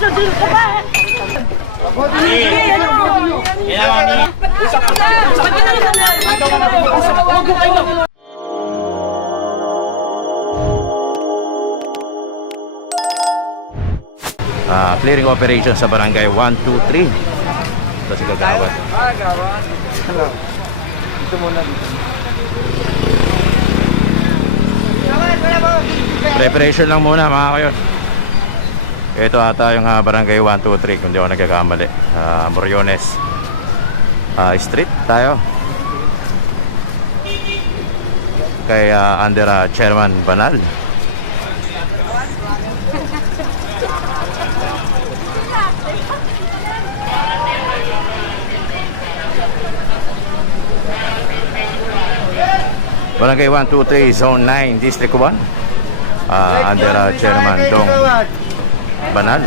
Sumsusil ka pa. Ah, clearing operation sa barangay 123. Ito si. Hello. Dito muna dito. Preparation lang muna mga kayo. Ito ata yung ah, barangay 123 kung di ako nagkakamali. Ah, Moriones ah, Street tayo. Kay ah, under ah, Chairman Banal. Barangay 123 Zone 9 District 1. Ah, under ah, Chairman Dong Banal.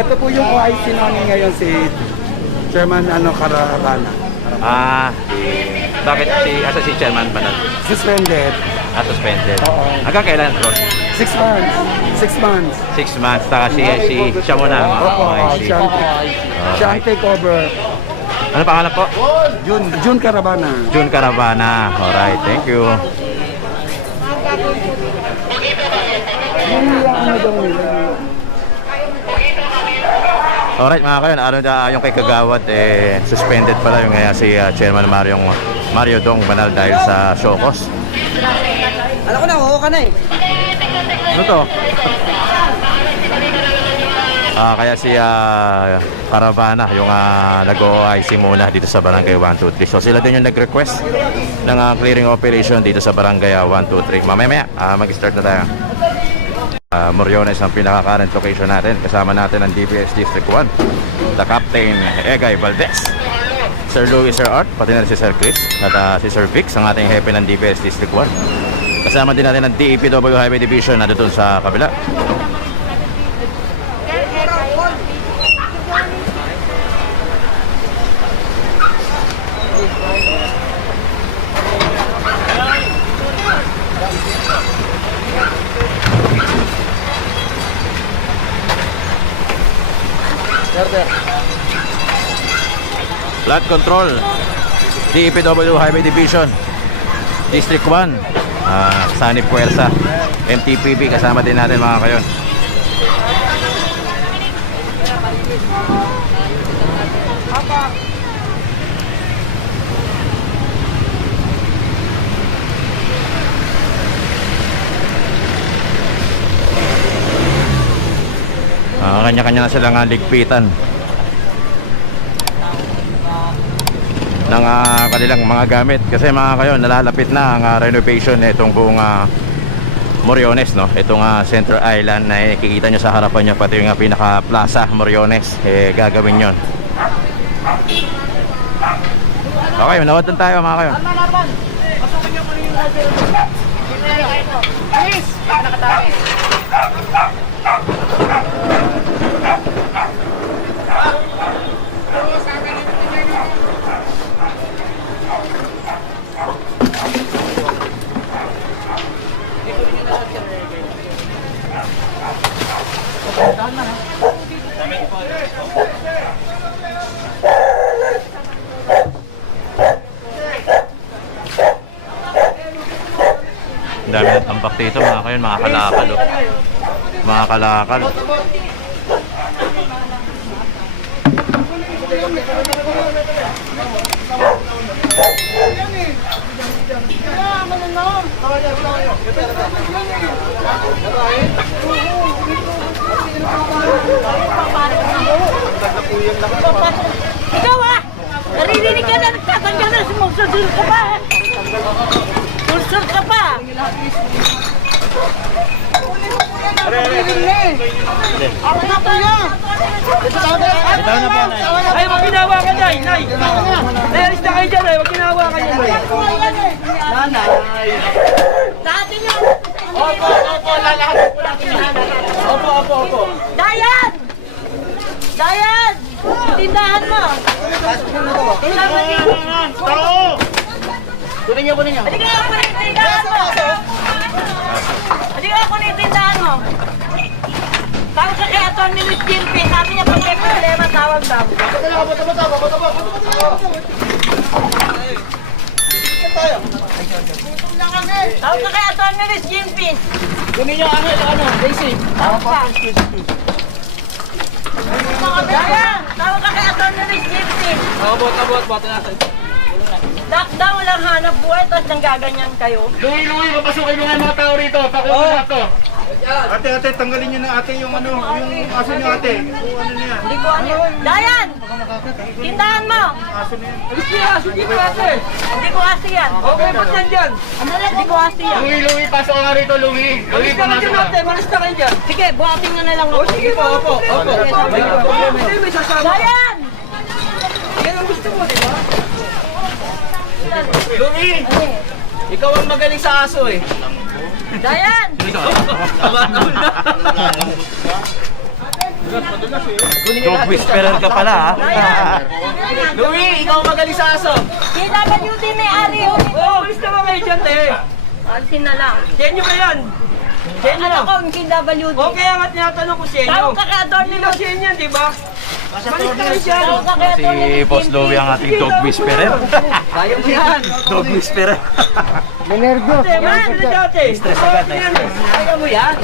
Ito po yung OIC namin ngayon si Chairman ano Caravana. Ah, bakit si, asa si Chairman Banal? Suspended. Ah, suspended. Oo. Hanggang kailan bro? Six months. Six months. Six months. Taka si, si, siya muna. Opo, OIC. siya ang siya ang take over. Ano pangalan po? June, June Caravana. June Caravana. Alright, thank you. Alright mga kayon, ano na yung kay Kagawad eh suspended pala yung kaya si ah, Chairman Mario Mario Dong Banal dahil sa Shokos. Alam ko na, oo ka na eh. Ano to? Ah, kaya si Caravana yung ah, nag-OIC muna dito sa Barangay 123. So sila din yung nag-request ng ah, clearing operation dito sa Barangay ah, 123. Mamaya-maya, ah, mag-start na tayo. Ah, Moriones ang pinaka-current location natin. Kasama natin ang DPS District 1. The Captain Egay Valdez. Sir Louis, Sir Art, pati na si Sir Chris at ah, si Sir Vix, ang ating hepe ng DPS District 1. Kasama din natin ang DEPW Highway Division na doon sa kabila. Flood control. DEPW Highway Division. District 1. Ah, Sani Puersa. MTPB kasama din natin mga kayon. Ah, kanya-kanya na silang ah, ligpitan. ng ah, kanilang mga gamit. Kasi mga kayo nalalapit na ang ah, renovation nitong buong ah, Moriones no? Itong ah, Central Island na nakikita nyo sa harapan nyo pati yung ah, pinaka plaza Moriones. Eh gagawin yon okay manawadan tayo mga kayo. Ang dito mga kalakal oh. mga kalakal Ikaw ah! Naririnig ka na, nagtatanggal na, sumsusil ka pa. Sumsul ka pa. Ako na po yan. Bitaw na po, Nay. Ay, wag ginawa ka, Nay! Nay! Nayalis na kayo dyan, Nay! Wag ginawa ka dyan, Nay! Dati nyo. Opo, opo, lalakad po natin yan. Opo, opo, opo. Dayan! Dayan! Tindahan mo. Tindahan mo. Tao! Kunin niyo, kunin niyo. Po yung tindahan mo. Hindi ka ako nitindahan mo. Tawag ka kay Atty. Luis Gilpin. Sabi niya pag may problema, tawag daw. Tawag ka kay Atty. Luis Gilpin. Kunin niyo ano, ano, Daisy. Tawag ka. Dayan, tawag ka kay Atty. Luis Gilpin. Abot, abot, boto natin. Lockdown, walang hanap buhay, tapos nanggaganyan kayo. Lungi, lungi, papasukin mo nga yung mga tao rito. Pakuha Oo. na to. Ate, ate, tanggalin niyo na ate yung ano, yung aso niyo ate. Yung ano niya. Hindi ko ano. Dayan! Tindahan mo! Aso niya. Alis niya, sige pa ate. Hindi ko kasi yan. Okay, ba't yan dyan? Hindi ko kasi yan. Lungi, lungi, pasok nga rito, lungi. Lungi, pumasok dyan ka. malis na kayo dyan. Sige, buhatin nyo na lang O ako. sige po, opo, opo. Sasama. Dayan! Yan ang gusto mo, di ba? Lumi! Ikaw ang magaling sa aso eh. Dayan! Dog whisperer ka pala ha. Dayan! Louie, ikaw ang magaling sa aso. KWD may ari. Oo, alis naman kayo dyan, te. Alisin na lang. Senyo ba yan? Senyo Ano ko, ang KWD? O kaya nga tinatanong ko senyo. Tawag ka kay Atty. Hindi Luis. senyo di ba? Kayo dyan. Si Boss. Louie ang ating dog whisperer. Kaya mo yan. dog whisperer. Ate, malis ka na dati. Stress agad na Kaya mo yan.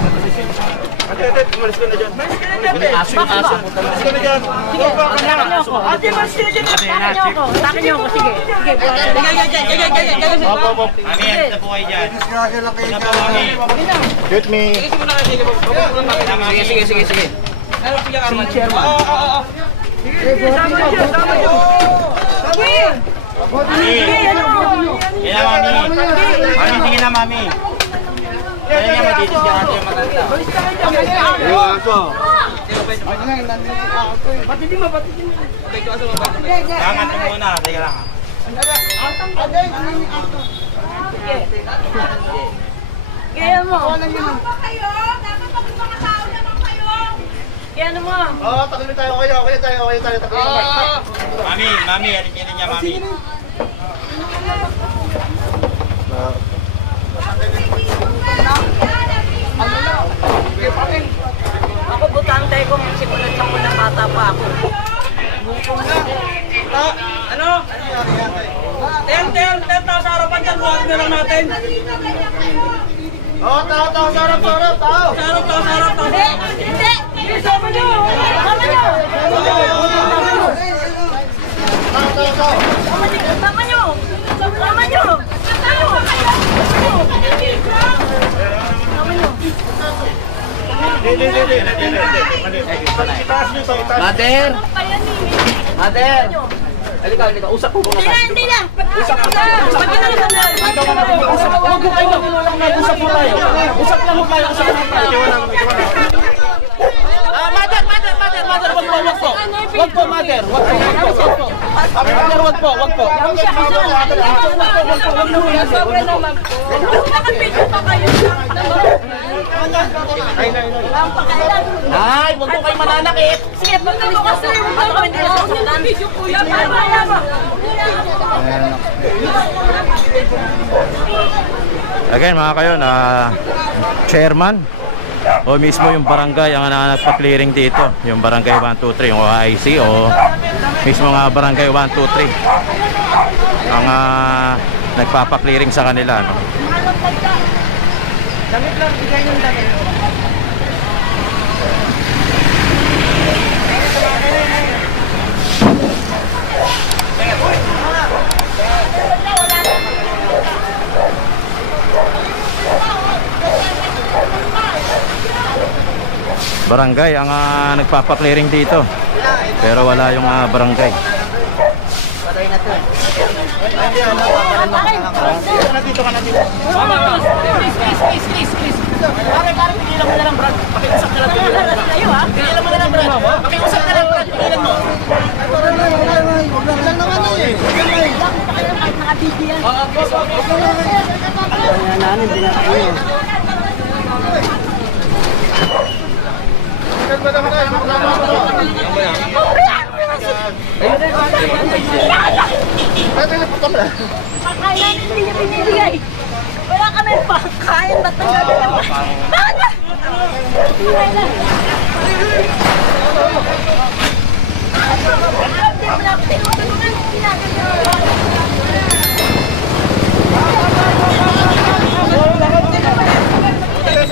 Ate, ate, umalis ka na dyan. Malis ka na dati. Aso yung aso. Umalis ka na dyan. Sige, takin niyo ako. Ate, malis ka na dyan. Takin niyo ako. Takin niyo ako. Sige. Sige, gaya, gaya, gaya, gaya, gaya. Opo, opo. Shoot me. Sige, sige, sige, sige. Si chairman. Oo, oo, oo. Sige, sama niyo, sama niyo. Sige. Sige, ano mo? Kaya mami. Mami, sige na mami. Kaya niya matitis ka ate matanda. Malis ka na dyan. Yung aso. Mo, batidi mo. Ito aso mo, batidi mo. Muna, teka lang. Kaya mo. kayo? Dapat pag mga tao kayo. Kaya ano mo? Oo, takimin tayo kayo. Okay tayo, okay tayo. Takimin tayo. Mami, mami, alikin niya mami. Ako butante ko simulat sa muna bata pa ako. Ah, ano? Ten, ten, ten, tao sa harapan dyan, buhat na lang natin. Oo, tao, tao, tao. Sa harap, tao sa harap, tao sa harap. Hindi! Hindi! Mother! Eh! Mother! Halika, halika, usap po muna tayo. Hindi na! Usap na! Pag na lang na! Usap, po kayo magulo lang na, usap po tayo. Usap lang po tayo, usap lang tayo. Mother, mother, wag po, wag po. Wag po, mother, wag po, wag po, wag po. Mother, wag po, wag po. Wag po, wag po, wag po, wag po yan. Sobra naman po. Nakapidyo pa kayo. Ay, wag po kayo mananakit. Sige, pag ano kasi yung mga hindi na sa video kuya. Para kaya ba? Again mga kayo na chairman o mismo yung barangay ang nagpa-clearing dito. Yung barangay 123, yung OIC o mismo nga barangay 123 ang ah, nagpapa-clearing sa kanila. No? Barangay ang ah, nagpapa-clearing dito. Pero wala yung ah, barangay. Kayo ah. Pigilan mo na lang, Brad. Pakiusap ka lang, Brad. Pigilan mo. Kahit nakabibigyan. Pakailan hindi niya binibigay. Wala kami pak. Kakain ba't nang gagawin? Bakit ba?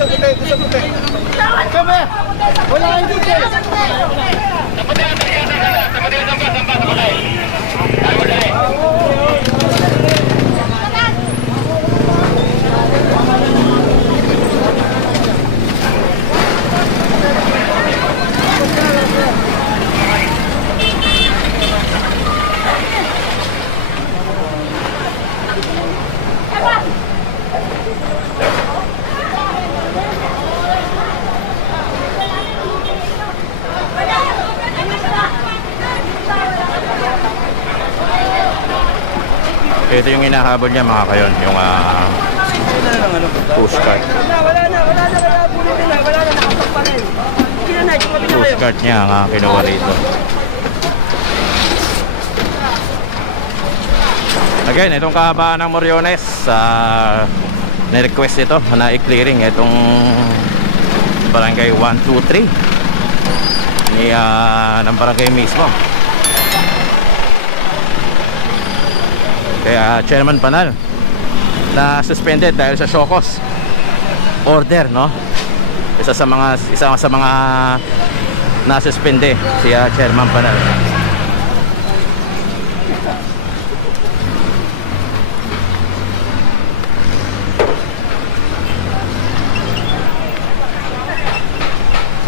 sa puti, doon sa puti. Kami! Wala kayo dito eh! Tapatay, tapatay, tapatay, tapatay, tapatay, tapatay, tapatay, tapatay, tapatay, Ito yung hinahabol niya mga kayon, yung ah, postcard. Wala na, wala na, wala na, wala na, wala na, nakasak pa rin. Hindi na, na kayo. Postcard niya ang ah, kinuha rito. Again, itong kahabaan ng Moriones, uh, ni-request ito na i-clearing itong barangay 123 ni ah, ng barangay mismo. Kaya Chairman Panal na suspended dahil sa Shokos order, no? Isa sa mga isa sa mga nasuspende si ah, Chairman Panal.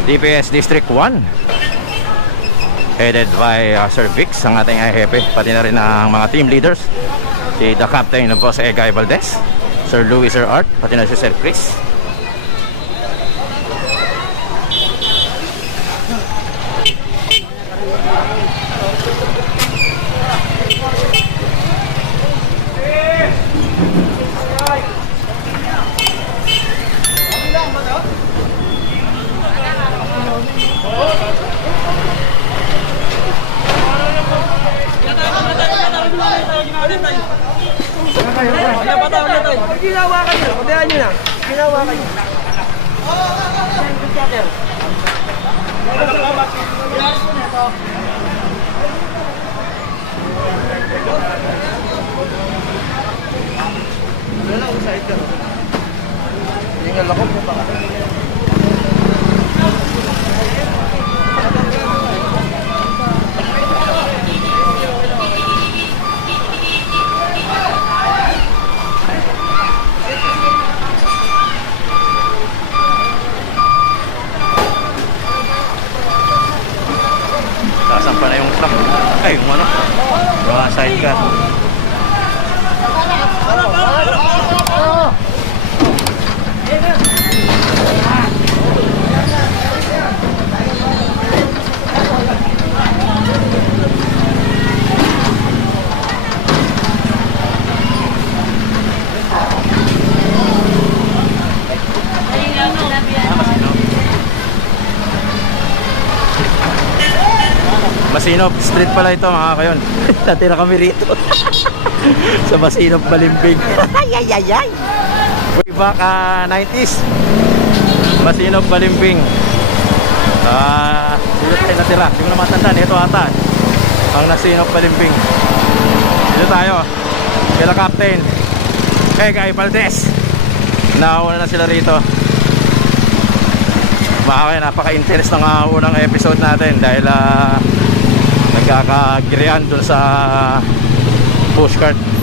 DPS District 1 headed by uh, Sir Vix ang ating hepe pati na rin ang mga team leaders. Si the captain of Boss Egay Valdez Sir Louis Sir Art pati na si Sir Chris Pag ginawa kayo, pabayaan nyo na. Ginawa kayo. Tasan pa na yung truck ay yung ano mga sidecar Street pala ito mga kayon. Natira kami rito. sa Masinop Balimbing. ay ay ay ay. Way back ah, 90s. Masinop Balimbing. Ah, dito tayo natira. Hindi ko na matandaan. Ito ata. Ang Nasinop Balimbing. Dito tayo. Kila Captain. Eh, Guy Valdez. Nauna na sila rito. Mga kaya napaka-interest ng ah, unang episode natin dahil ah, nagkakagirian dun sa pushcart.